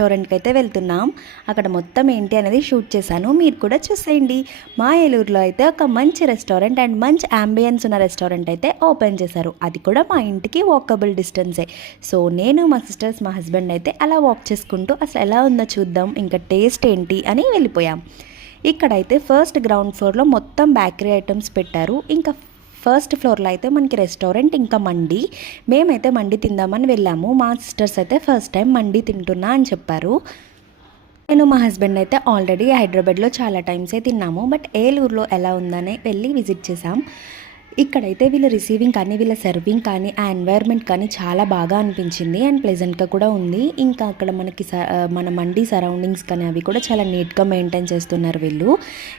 రెస్టారెంట్కి అయితే వెళ్తున్నాం. అక్కడ మొత్తం ఏంటి అనేది షూట్ చేశాను, మీరు కూడా చూసేయండి. మా ఏలూరులో అయితే ఒక మంచి రెస్టారెంట్ అండ్ మంచి అంబియన్స్ ఉన్న రెస్టారెంట్ అయితే ఓపెన్ చేశారు. అది కూడా మా ఇంటికి వాకబుల్ డిస్టెన్సే. సో నేను, మా సిస్టర్స్, మా హస్బెండ్ అయితే అలా వాక్ చేసుకుంటూ అసలు ఎలా ఉందో చూద్దాం, ఇంకా టేస్ట్ ఏంటి అని వెళ్ళిపోయాం. ఇక్కడైతే ఫస్ట్ గ్రౌండ్ ఫ్లోర్లో మొత్తం బేకరీ ఐటమ్స్ పెట్టారు. ఇంకా ఫస్ట్ ఫ్లోర్లో అయితే మనకి రెస్టారెంట్, ఇంకా మండి. మేమైతే మండి తిందామని వెళ్ళాము. మా సిస్టర్స్ అయితే ఫస్ట్ టైం మండి తింటున్నా అని చెప్పారు. నేను, మా హస్బెండ్ అయితే ఆల్రెడీ హైదరాబాద్లో చాలా టైమ్సే తిన్నాము, బట్ ఏలూరులో ఎలా ఉందని వెళ్ళి విజిట్ చేసాం. ఇక్కడైతే వీళ్ళ రిసీవింగ్ కానీ, వీళ్ళ సర్వింగ్ కానీ, ఆ ఎన్వైర్న్మెంట్ కానీ చాలా బాగా అనిపించింది అండ్ ప్లెజెంట్గా కూడా ఉంది. ఇంకా అక్కడ మనకి మన మండి సరౌండింగ్స్ కానీ అవి కూడా చాలా నీట్గా మెయింటైన్ చేస్తున్నారు వీళ్ళు.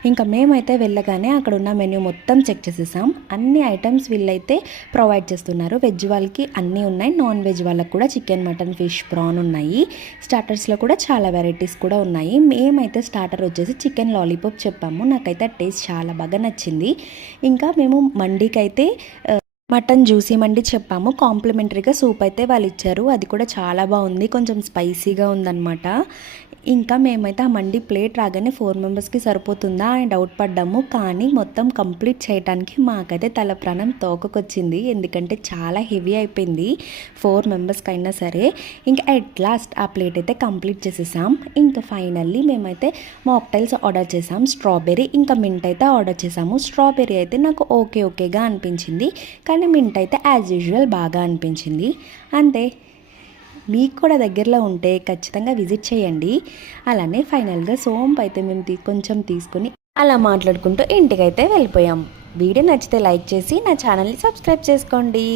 ఇంకా మేమైతే వెళ్ళగానే అక్కడ ఉన్న మెన్యూ మొత్తం చెక్ చేసేసాం. అన్ని ఐటమ్స్ వీళ్ళైతే ప్రొవైడ్ చేస్తున్నారు. వెజ్ వాళ్ళకి అన్నీ ఉన్నాయి, నాన్ వెజ్ వాళ్ళకి కూడా చికెన్, మటన్, ఫిష్, ప్రాన్ ఉన్నాయి. స్టార్టర్స్లో కూడా చాలా వెరైటీస్ కూడా ఉన్నాయి. మేమైతే స్టార్టర్ వచ్చేసి చికెన్ లాలీపాప్ చెప్పాము. నాకైతే టేస్ట్ చాలా బాగా నచ్చింది. ఇంకా మేము మండికైతే మటన్ జ్యూసీ మండి చెప్పాము. కాంప్లిమెంటరీగా సూప్ అయితే వాళ్ళు ఇచ్చారు, అది కూడా చాలా బాగుంది, కొంచెం స్పైసీగా ఉందన్నమాట. ఇంకా మేమైతే ఆ మండి ప్లేట్ రాగానే 4 మెంబర్స్కి సరిపోతుందా అని డౌట్ పడ్డాము. కానీ మొత్తం కంప్లీట్ చేయడానికి మాకైతే తల ప్రాణం తోకకొచ్చింది, ఎందుకంటే చాలా హెవీ అయిపోయింది 4 మెంబర్స్కి అయినా సరే. ఇంకా అట్ లాస్ట్ ఆ ప్లేట్ అయితే కంప్లీట్ చేసేసాం. ఇంకా ఫైనల్లీ మేమైతే మాక్టైల్స్ ఆర్డర్ చేసాం. స్ట్రాబెర్రీ ఇంకా మింట్ అయితే ఆర్డర్ చేసాము. స్ట్రాబెర్రీ అయితే నాకు ఓకేగా అనిపించింది, కానీ మింట్ అయితే యాజ్ యూజువల్ బాగా అనిపించింది. అంతే. మీకు కూడా దగ్గరలో ఉంటే ఖచ్చితంగా విజిట్ చేయండి. అలానే ఫైనల్గా సోంపు అయితే మేము కొంచెం తీసుకుని అలా మాట్లాడుకుంటూ ఇంటికైతే వెళ్ళిపోయాం. వీడియో నచ్చితే లైక్ చేసి నా ఛానల్ని సబ్స్క్రైబ్ చేసుకోండి.